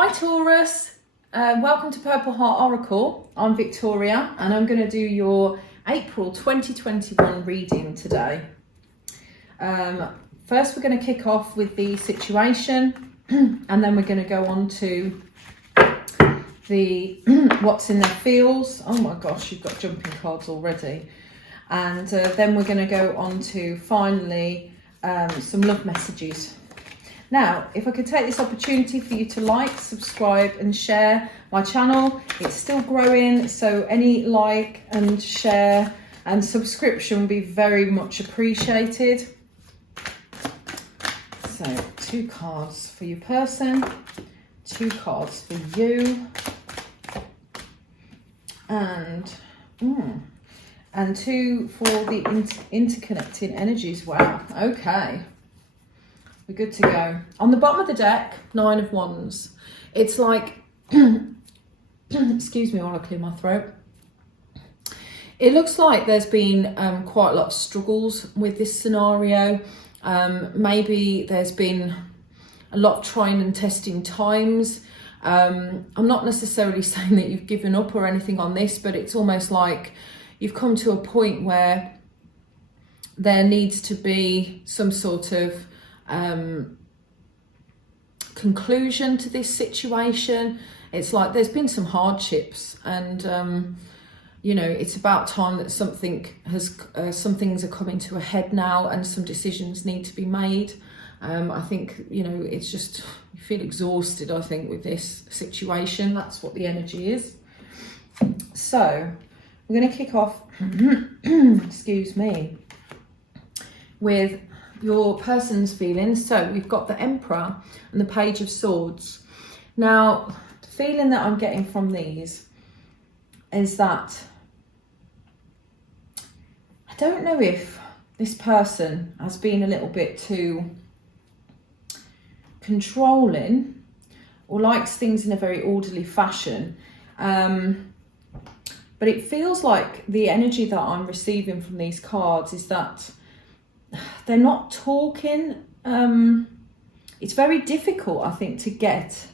Hi Taurus, welcome to Purple Heart Oracle. I'm Victoria and I'm going to do your April 2021 reading today. First we're going to kick off with the situation and then we're going to go on to the what's in their feels. Oh my gosh, you've got jumping cards already. And then we're going to go on to finally some love messages. Now, if I could take this opportunity for you to like, subscribe and share my channel. It's still growing, so any like and share and subscription would be very much appreciated. So 2 cards for your person, 2 cards for you, and 2 for the interconnecting energies. Wow, okay. We're good to go. On the bottom of the deck, 9 of Wands. It's like, excuse me while I clear my throat. It looks like there's been quite a lot of struggles with this scenario. Maybe there's been a lot of trying and testing times. I'm not necessarily saying that you've given up or anything on this, but it's almost like you've come to a point where there needs to be some sort of conclusion to this situation. It's like there's been some hardships and you know, it's about time that something has some things are coming to a head now and some decisions need to be made. I think, you know, it's just you feel exhausted, I think, with this situation. That's what the energy is. So we're going to kick off excuse me, with your person's feelings. So we've got the Emperor and the Page of Swords. Now, the feeling that I'm getting from these is that I don't know if this person has been a little bit too controlling or likes things in a very orderly fashion. But it feels like the energy that I'm receiving from these cards is that they're not talking. It's very difficult, I think, to get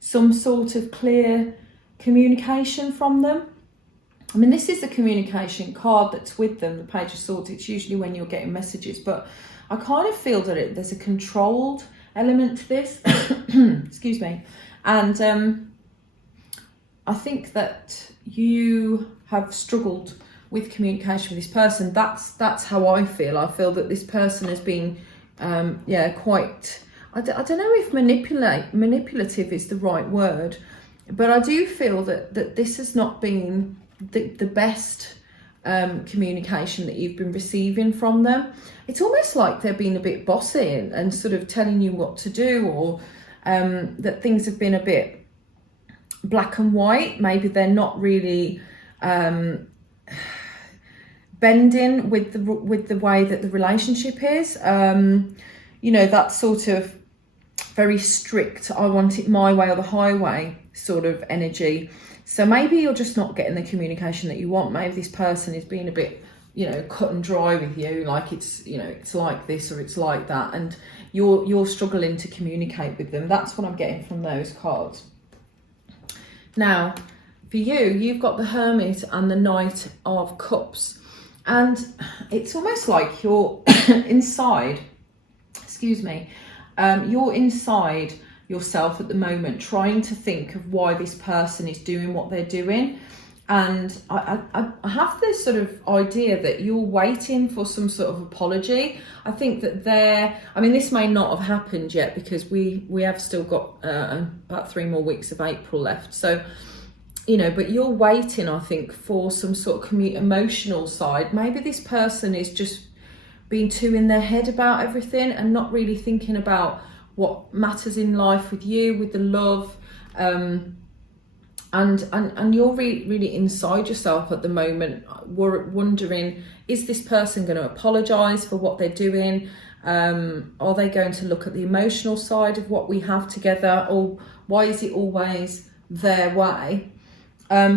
some sort of clear communication from them. I mean, this is the communication card that's with them, the Page of Swords. It's usually when you're getting messages, but I kind of feel that there's a controlled element to this. Excuse me. And I think that you have struggled with communication with this person. That's how I feel. I feel that this person has been quite, I don't know if manipulative is the right word, but I do feel that this has not been the best communication that you've been receiving from them. It's almost like they're being a bit bossy and sort of telling you what to do, or that things have been a bit black and white. Maybe they're not really bending with the way that the relationship is. You know, that sort of very strict, I want it my way or the highway sort of energy. So maybe you're just not getting the communication that you want. Maybe this person is being a bit, you know, cut and dry with you, like it's, you know, it's like this or it's like that, and you're struggling to communicate with them. That's what I'm getting from those cards. Now, for you, you've got the Hermit and the Knight of Cups. And it's almost like you're inside, excuse me, you're inside yourself at the moment, trying to think of why this person is doing what they're doing. And I have this sort of idea that you're waiting for some sort of apology. I think that I mean, this may not have happened yet because we have still got about 3 more weeks of April left. So, you know, but you're waiting, I think, for some sort of emotional side. Maybe this person is just being too in their head about everything and not really thinking about what matters in life with you, with the love. And you're really inside yourself at the moment, wondering, is this person going to apologise for what they're doing? Are they going to look at the emotional side of what we have together? Or why is it always their way?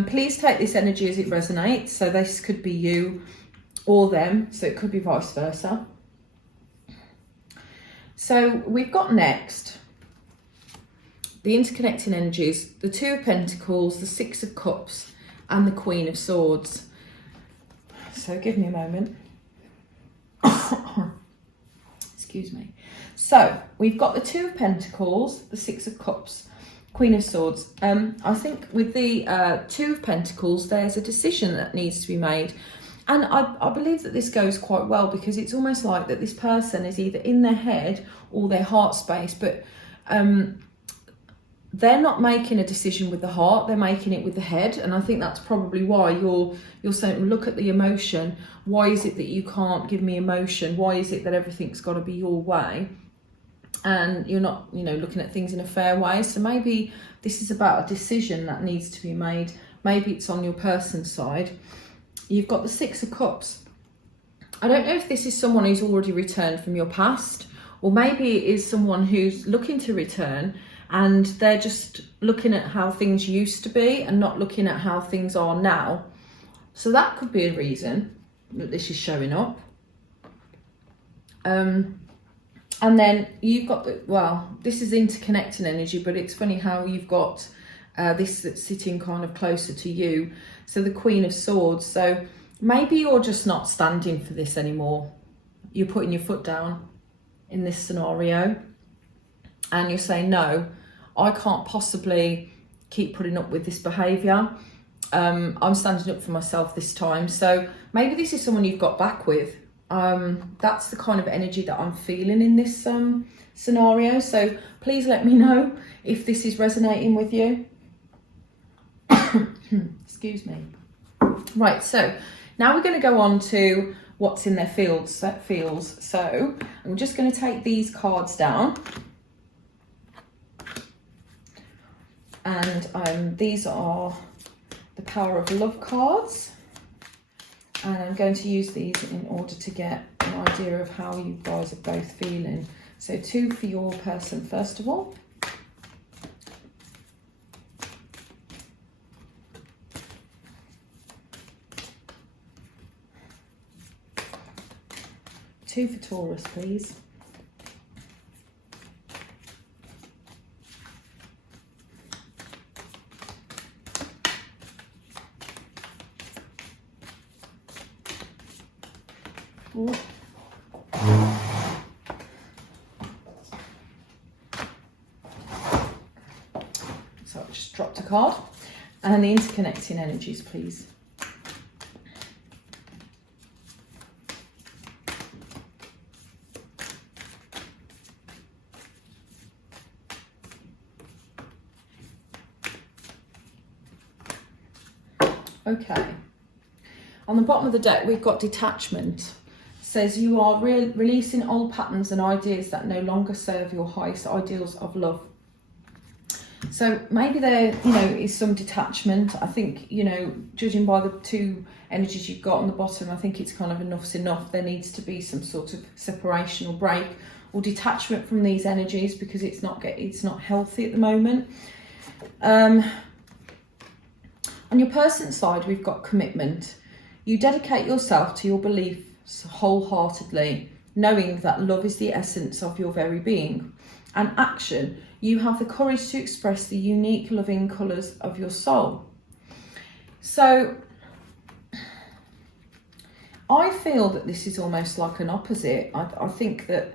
Please take this energy as it resonates. So this could be you or them. So it could be vice versa. So we've got next the interconnecting energies, the Two of Pentacles, the Six of Cups, and the Queen of Swords. So give me a moment. Excuse me. So we've got the Two of Pentacles, the Six of Cups, Queen of Swords. I think with the Two of Pentacles, there's a decision that needs to be made. And I believe that this goes quite well, because it's almost like that this person is either in their head or their heart space, but they're not making a decision with the heart, they're making it with the head. And I think that's probably why you're saying, look at the emotion. Why is it that you can't give me emotion? Why is it that everything's got to be your way? And you're not, looking at things in a fair way. So maybe this is about a decision that needs to be made. Maybe it's on your person's side. You've got the Six of Cups. I don't know if this is someone who's already returned from your past, or maybe it is someone who's looking to return and they're just looking at how things used to be and not looking at how things are now. So that could be a reason that this is showing up. And then you've got this is interconnecting energy, but it's funny how you've got this that's sitting kind of closer to you. So the Queen of Swords. So maybe you're just not standing for this anymore. You're putting your foot down in this scenario and you're saying, no, I can't possibly keep putting up with this behaviour. I'm standing up for myself this time. So maybe this is someone you've got back with. That's the kind of energy that I'm feeling in this scenario. So please let me know if this is resonating with you. Excuse me. Right, so now we're going to go on to what's in their fields. So I'm just going to take these cards down. And these are the Power of Love cards. And I'm going to use these in order to get an idea of how you guys are both feeling. So 2 for your person, first of all. Two for Taurus, please. Ooh. So I just dropped a card. And the interconnecting energies, please. Okay. On the bottom of the deck, we've got detachment. Says you are releasing old patterns and ideas that no longer serve your highest ideals of love. So maybe there, is some detachment. I think, judging by the two energies you've got on the bottom, I think it's kind of enough's enough. There needs to be some sort of separation or break or detachment from these energies, because it's not healthy at the moment. On your person's side, we've got commitment. You dedicate yourself to your beliefs wholeheartedly, knowing that love is the essence of your very being. And action, you have the courage to express the unique loving colours of your soul. So I feel that this is almost like an opposite. I think that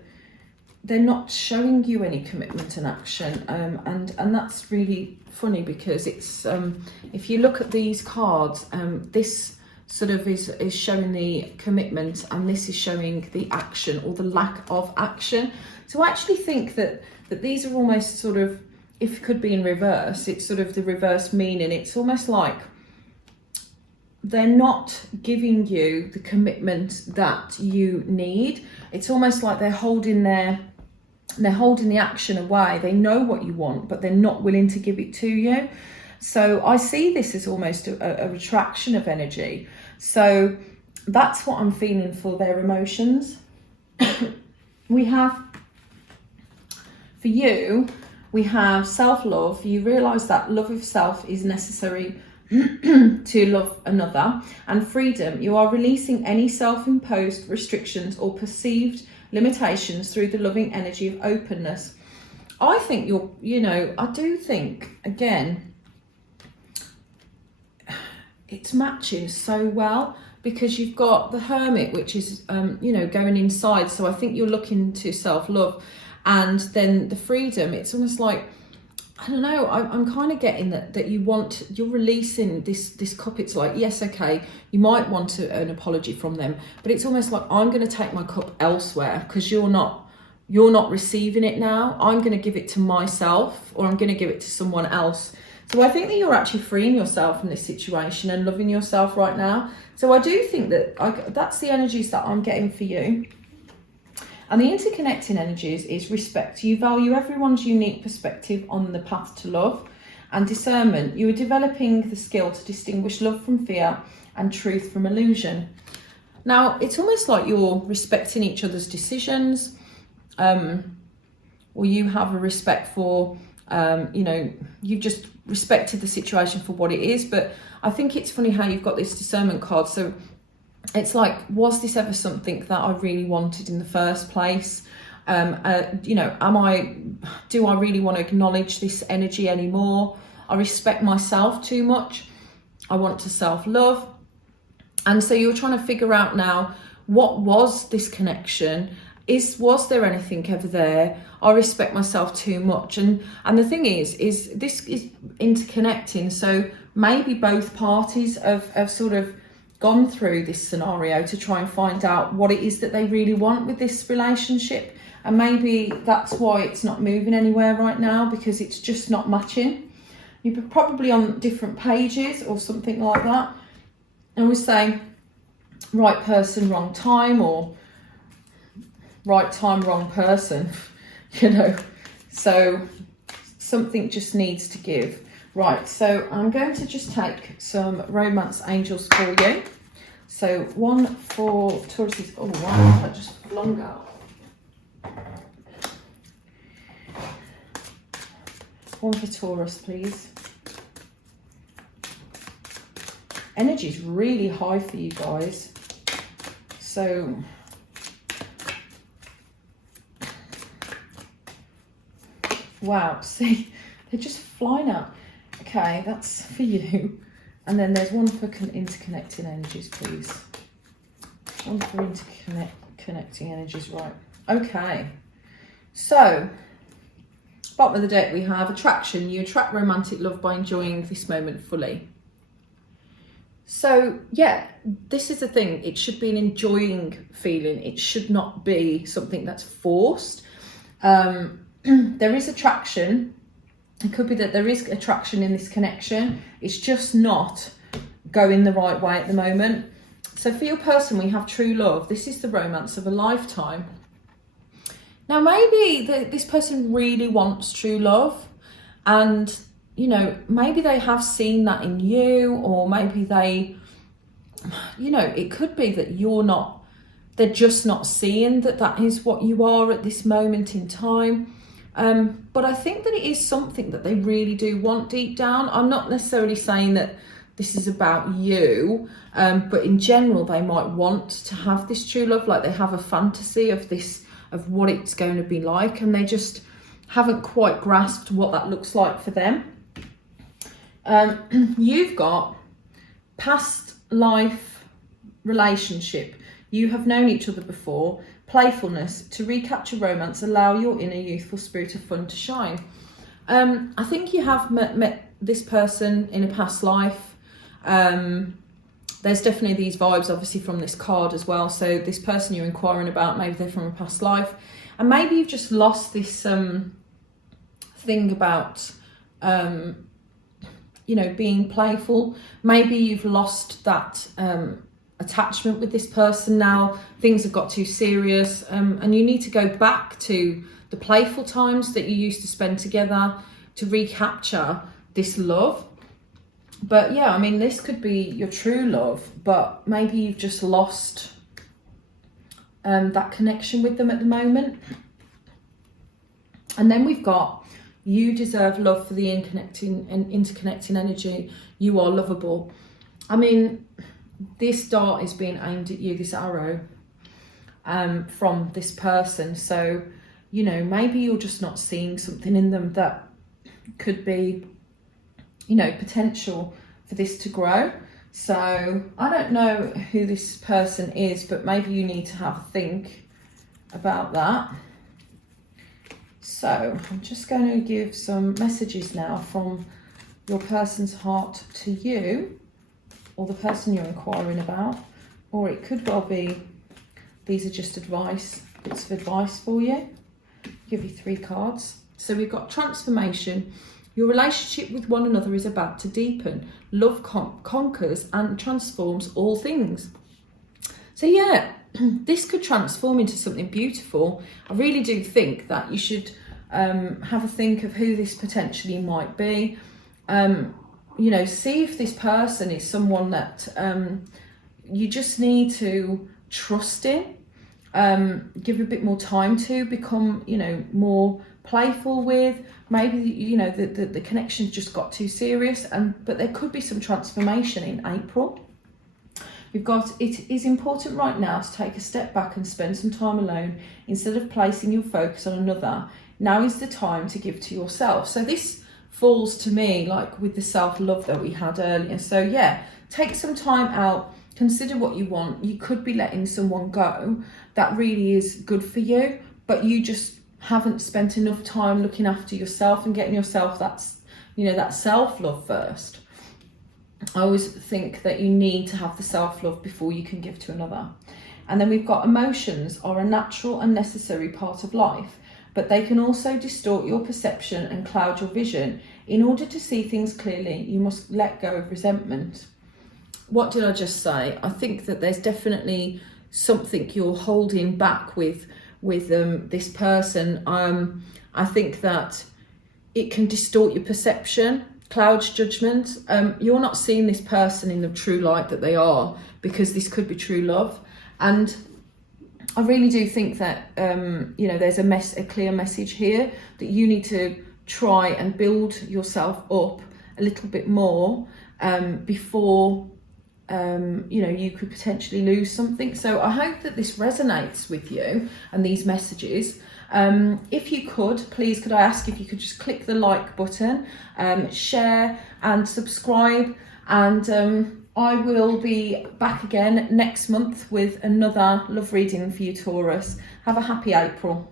they're not showing you any commitment and action, and that's really funny, because it's if you look at these cards, this sort of is showing the commitment, and this is showing the action or the lack of action. So I actually think that these are almost sort of, if it could be in reverse, it's sort of the reverse meaning. It's almost like they're not giving you the commitment that you need. It's almost like they're holding the action away. They know what you want, but they're not willing to give it to you. So I see this as almost a retraction of energy. So that's what I'm feeling for their emotions. We have, for you, we have self-love. You realise that love of self is necessary to love another. And freedom, you are releasing any self-imposed restrictions or perceived limitations through the loving energy of openness. I think I do think, again, it's matching so well, because you've got the Hermit, which is, going inside. So I think you're looking to self-love. And then the Freedom, it's almost like, I don't know, I'm kind of getting that you're releasing this cup. It's like, yes, okay, you might want an apology from them, but it's almost like, I'm going to take my cup elsewhere because you're not receiving it now. I'm going to give it to myself, or I'm going to give it to someone else. So I think that you're actually freeing yourself from this situation and loving yourself right now. So I do think that that's the energies that I'm getting for you. And the interconnecting energies is respect. You value everyone's unique perspective on the path to love. And discernment. You are developing the skill to distinguish love from fear and truth from illusion. Now, it's almost like you're respecting each other's decisions, or you have a respect for, you've just respected the situation for what it is. But I think it's funny how you've got this discernment card. So it's like, was this ever something that I really wanted in the first place? Do I really want to acknowledge this energy anymore? I respect myself too much. I want to self-love. And so you're trying to figure out now, what was this connection? Was there anything ever there? I respect myself too much. And the thing is this is interconnecting. So maybe both parties have sort of gone through this scenario to try and find out what it is that they really want with this relationship. And maybe that's why it's not moving anywhere right now, because it's just not matching. You're probably on different pages or something like that. And we're saying right person, wrong time, or right time, wrong person, So something just needs to give. Right, so I'm going to just take some romance angels for you. So one for Taurus. Oh wow, that just flung out. One for Taurus, please. Energy is really high for you guys. So wow, see, they're just flying out. Okay, that's for you. And then there's one for interconnecting energies, please. One for interconnecting energies, right. Okay. So, bottom of the deck we have attraction. You attract romantic love by enjoying this moment fully. So, yeah, this is the thing. It should be an enjoying feeling. It should not be something that's forced. There is attraction. It could be that there is attraction in this connection. It's just not going the right way at the moment. So for your person, we have true love. This is the romance of a lifetime. Now, maybe this person really wants true love, and, maybe they have seen that in you, or maybe they, it could be that they're just not seeing that is what you are at this moment in time. But I think that it is something that they really do want deep down. I'm not necessarily saying that this is about you, but in general, they might want to have this true love, like they have a fantasy of what it's going to be like, and they just haven't quite grasped what that looks like for them. You've got past life relationship. You have known each other before. Playfulness. To recapture romance, allow your inner youthful spirit of fun to shine. I think you have met this person in a past life. There's definitely these vibes, obviously, from this card as well. So this person you're inquiring about, maybe they're from a past life. And maybe you've just lost this thing about, being playful. Maybe you've lost that attachment with this person now. Things have got too serious, and you need to go back to the playful times that you used to spend together to recapture this love. But yeah, I mean, this could be your true love, but maybe you've just lost that connection with them at the moment. And then we've got, you deserve love for the interconnecting energy. You are lovable. I mean, this dart is being aimed at you, this arrow, from this person. So you know, maybe you're just not seeing something in them that could be, you know, potential for this to grow. So I don't know who this person is, but maybe you need to have a think about that. So I'm just going to give some messages now from your person's heart to you, or the person you're inquiring about, or it could well be these are just advice, bits of advice for you. Give you 3 cards. So we've got transformation. Your relationship with one another is about to deepen. Love conquers and transforms all things. So yeah, this could transform into something beautiful. I really do think that you should have a think of who this potentially might be. You know, see if this person is someone that you just need to trust in, give a bit more time to, become, you know, more playful with. Maybe, you know, the connection's just got too serious, but there could be some transformation in April. You've got, it is important right now to take a step back and spend some time alone instead of placing your focus on another. Now is the time to give to yourself. So this falls to me like with the self-love that we had earlier. So yeah, take some time out, consider what you want. You could be letting someone go that really is good for you, but you just haven't spent enough time looking after yourself and getting yourself that's, you know, that self-love first. I always think that you need to have the self-love before you can give to another. And then we've got emotions are a natural and necessary part of life, but they can also distort your perception and cloud your vision. In order to see things clearly, you must let go of resentment. What did I just say? I think that there's definitely something you're holding back with this person. I think that it can distort your perception, clouds judgment. You're not seeing this person in the true light that they are, because this could be true love. And I really do think that you know, there's a clear message here that you need to try and build yourself up a little bit more before you know, you could potentially lose something. So I hope that this resonates with you and these messages. If you could, please, could I ask if you could just click the like button, share and subscribe, and I will be back again next month with another love reading for you, Taurus. Have a happy April.